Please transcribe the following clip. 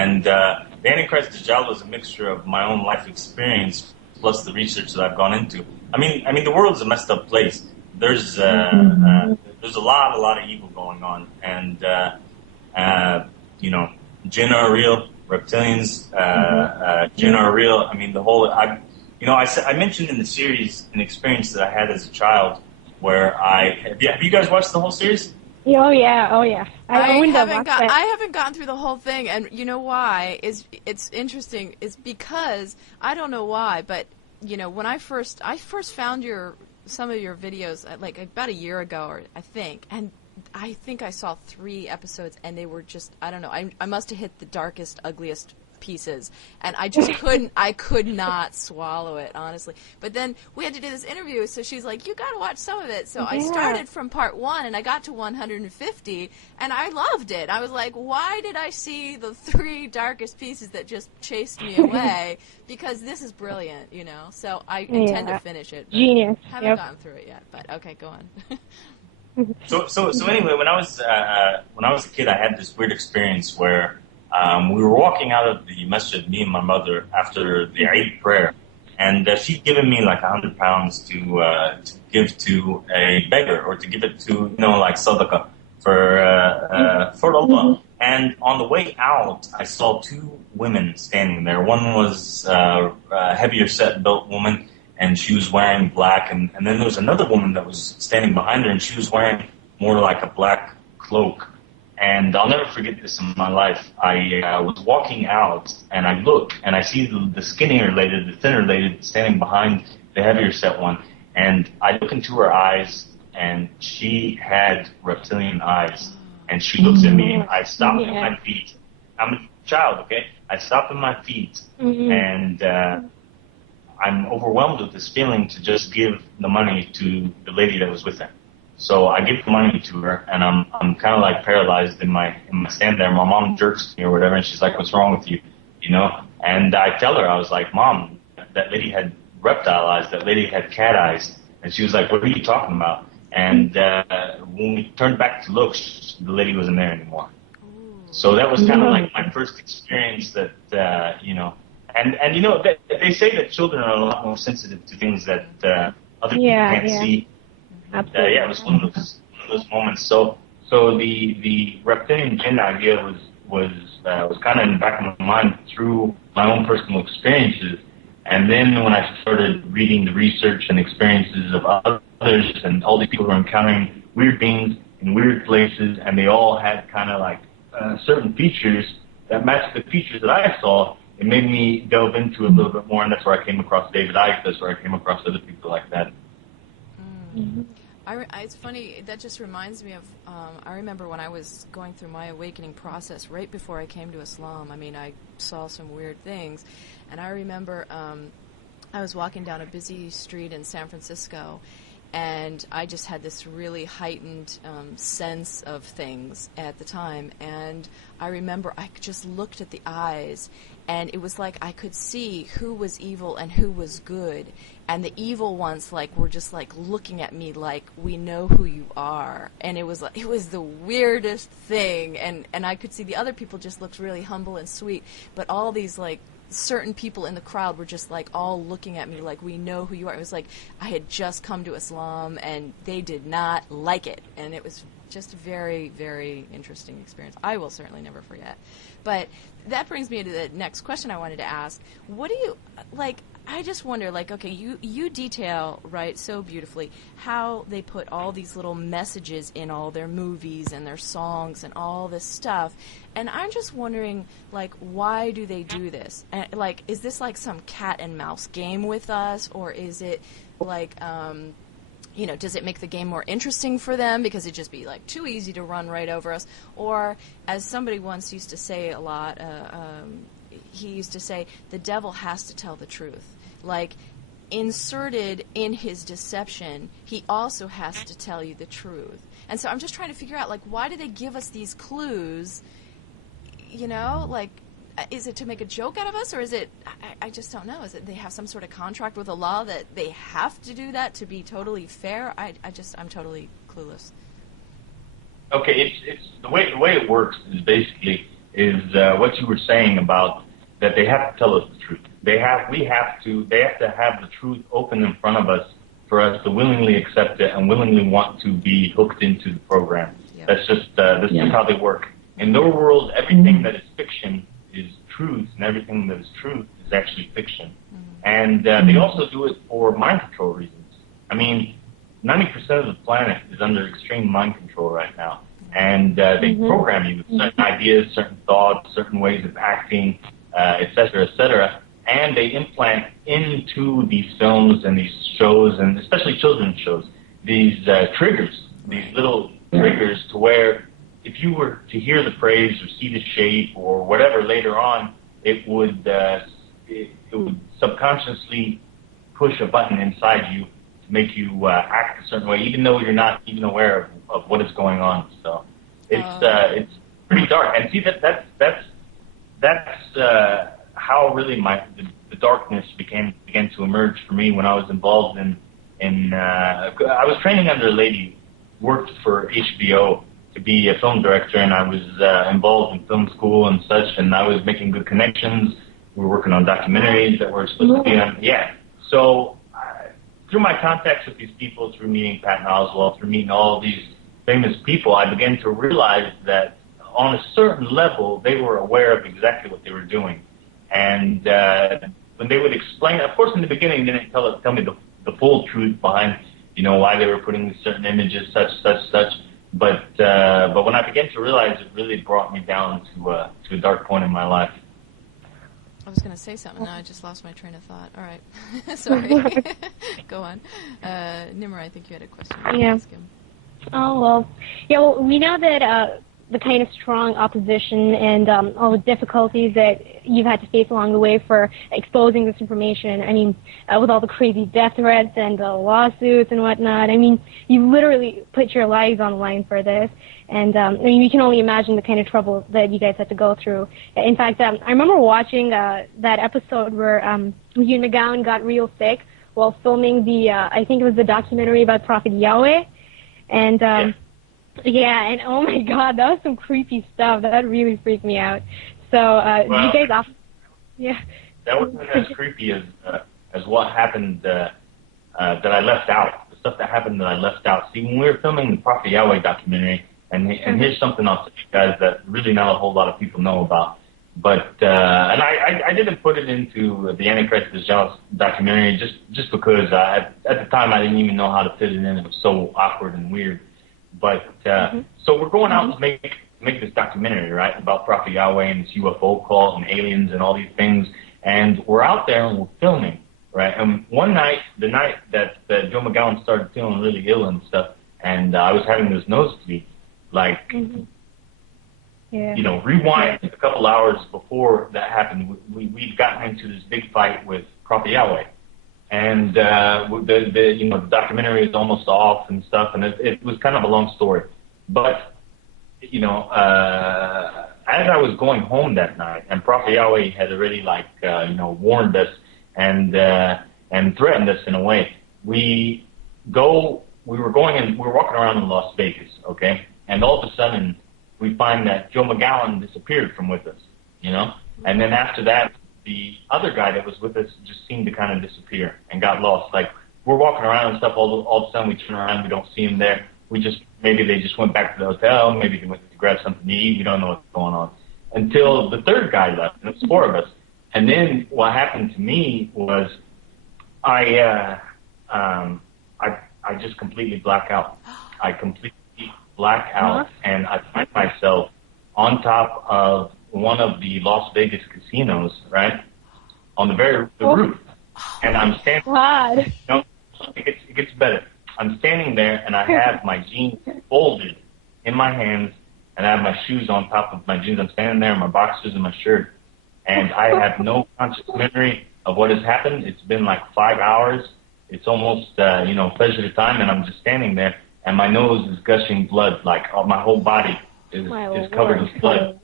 And the Antichrist Dajjal was a mixture of my own life experience plus the research that I've gone into. I mean, the world's a messed up place. There's a lot of evil going on, and jinn are real, reptilians, jinn are real. I mean, the whole. I mentioned in the series an experience that I had as a child where have you guys watched the whole series? Oh yeah. I haven't gotten through the whole thing, and you know why? It's interesting. Is because I don't know why, but when I first found some of your videos like about a year ago, or I think I saw 3 episodes, and they were just, I don't know, I must have hit the darkest, ugliest pieces, and I just I could not swallow it, honestly. But then we had to do this interview, so she's like, you got to watch some of it. So I started from part 1, and I got to 150, and I loved it. I was like, why did I see the 3 darkest pieces that just chased me away? Because this is brilliant, So I intend to finish it. Genius. Haven't gotten through it yet, but okay, go on. So anyway, when I was a kid, I had this weird experience where we were walking out of the masjid, me and my mother, after the Eid prayer, and she'd given me like £100 to give to a beggar, or to give it to like sadaqah for Allah. And on the way out, I saw 2 women standing there. One was a heavier set built woman, and she was wearing black, and then there was another woman that was standing behind her, and she was wearing more like a black cloak. And I'll never forget this in my life. I was walking out, and I look, and I see the skinnier lady, the thinner lady, standing behind the heavier set one. And I look into her eyes, and she had reptilian eyes. And she looks at me. I stop at my feet. I'm a child, okay? I stop at my feet, and I'm overwhelmed with this feeling to just give the money to the lady that was with her. So I give the money to her, and I'm kind of like paralyzed in my stand there. My mom jerks me or whatever, and she's like, "What's wrong with you?" And I tell her, I was like, "Mom, that lady had reptile eyes. That lady had cat eyes." And she was like, "What are you talking about?" And when we turned back to look, the lady wasn't there anymore. So that was kind of like my first experience that And they say that children are a lot more sensitive to things that other people can't see. Absolutely. It was one of those moments. So the reptilian jinn idea was kind of in the back of my mind through my own personal experiences. And then when I started reading the research and experiences of others, and all these people who are encountering weird beings in weird places, and they all had kind of like certain features that matched the features that I saw, it made me delve into it a little bit more, and that's where I came across David Icke. That's where I came across other people like that. It's funny, that just reminds me of, I remember when I was going through my awakening process right before I came to Islam. I mean, I saw some weird things, and I remember I was walking down a busy street in San Francisco, and I just had this really heightened sense of things at the time. And I remember I just looked at the eyes, and it was like I could see who was evil and who was good. And the evil ones were just looking at me like, we know who you are. And it was the weirdest thing. And I could see the other people just looked really humble and sweet. But all these certain people in the crowd were just all looking at me like, we know who you are. It was like I had just come to Islam, and they did not like it. And it was just a very, very interesting experience. I will certainly never forget. But that brings me to the next question I wanted to ask. What do you, I just wonder, okay, you detail, right, so beautifully how they put all these little messages in all their movies and their songs and all this stuff. And I'm just wondering, why do they do this? And, is this some cat and mouse game with us, or is it does it make the game more interesting for them because it'd just be too easy to run right over us? Or, as somebody once used to say a lot, he used to say, the devil has to tell the truth. Inserted in his deception, he also has to tell you the truth. And so I'm just trying to figure out, why do they give us these clues? Is it to make a joke out of us, or is it, I just don't know. Is it they have some sort of contract with Allah that they have to do that to be totally fair? I'm totally clueless. Okay, it's the way it works is basically is what you were saying about that they have to tell us the truth. They have to have the truth open in front of us for us to willingly accept it and willingly want to be hooked into the program. Yep. That's just how they work. In their world, everything that is fiction is truth, and everything that is truth is actually fiction. And they also do it for mind control reasons. I mean, 90% of the planet is under extreme mind control right now. And they program you with certain ideas, certain thoughts, certain ways of acting, et cetera, and they implant into these films and these shows, and especially children's shows, these triggers, these little triggers to where if you were to hear the phrase or see the shape or whatever later on, it would subconsciously push a button inside you to make you act a certain way, even though you're not even aware of what is going on. So it's pretty dark. And see that's how really the darkness began to emerge for me when I was involved in I was training under a lady who worked for HBO to be a film director, and I was involved in film school and such, and I was making good connections. We were working on documentaries that were supposed to be on. Yeah. So through my contacts with these people, through meeting Patton Oswalt, through meeting all these famous people, I began to realize that on a certain level, they were aware of exactly what they were doing. And when they would explain, of course, in the beginning, they didn't tell me the full truth behind, why they were putting these certain images, such. But when I began to realize, it really brought me down to a dark point in my life. I was going to say something, now I just lost my train of thought. All right. Sorry. Go on. Nimra, I think you had a question. Yeah. Oh, well. Yeah, well, we know that the kind of strong opposition and all the difficulties that you've had to face along the way for exposing this information. I mean, with all the crazy death threats and the lawsuits and whatnot. I mean, you literally put your lives on the line for this. And I mean, we can only imagine the kind of trouble that you guys had to go through. In fact, I remember watching that episode where Ian McGowan got real sick while filming I think it was the documentary about Prophet Yahweh. And yeah, and oh my God, that was some creepy stuff. That really freaked me out. So, you guys that wasn't as creepy as what happened that I left out. The stuff that happened that I left out. See, when we were filming the Prophet Yahweh documentary, and here's something I'll tell you guys that really not a whole lot of people know about. But and I didn't put it into the Antichrist Dajjal documentary just because at the time I didn't even know how to fit it in. It was so awkward and weird. But so we're going out to make this documentary, right, about Prophet Yahweh and this UFO cult and aliens and all these things. And we're out there and we're filming, right? And one night, the night that Joe McGowan started feeling really ill and stuff, and I was having this nosebleed, like, rewind a couple hours before that happened. We'd gotten into this big fight with Prophet Yahweh. And the documentary is almost off and stuff, and it was kind of a long story. But as I was going home that night, and Prophet Yahweh had already warned us and threatened us in a way. We were walking around in Las Vegas, okay, and all of a sudden we find that Joe McGowan disappeared from with us, and then after that, the other guy that was with us just seemed to kind of disappear and got lost. Like, we're walking around and stuff, all of a sudden we turn around, we don't see him there. Maybe they just went back to the hotel, maybe they went to grab something to eat, we don't know what's going on. Until the third guy left, and it's four of us. And then what happened to me was I just completely black out. I completely black out, and I find myself on top of one of the Las Vegas casinos, right, on the roof, and I'm standing. God. It gets better. I'm standing there, and I have my jeans folded in my hands, and I have my shoes on top of my jeans. I'm standing there in my boxers and my shirt, and I have no conscious memory of what has happened. It's been like 5 hours. It's almost pleasure time, and I'm just standing there, and my nose is gushing blood, like my whole body is covered with blood.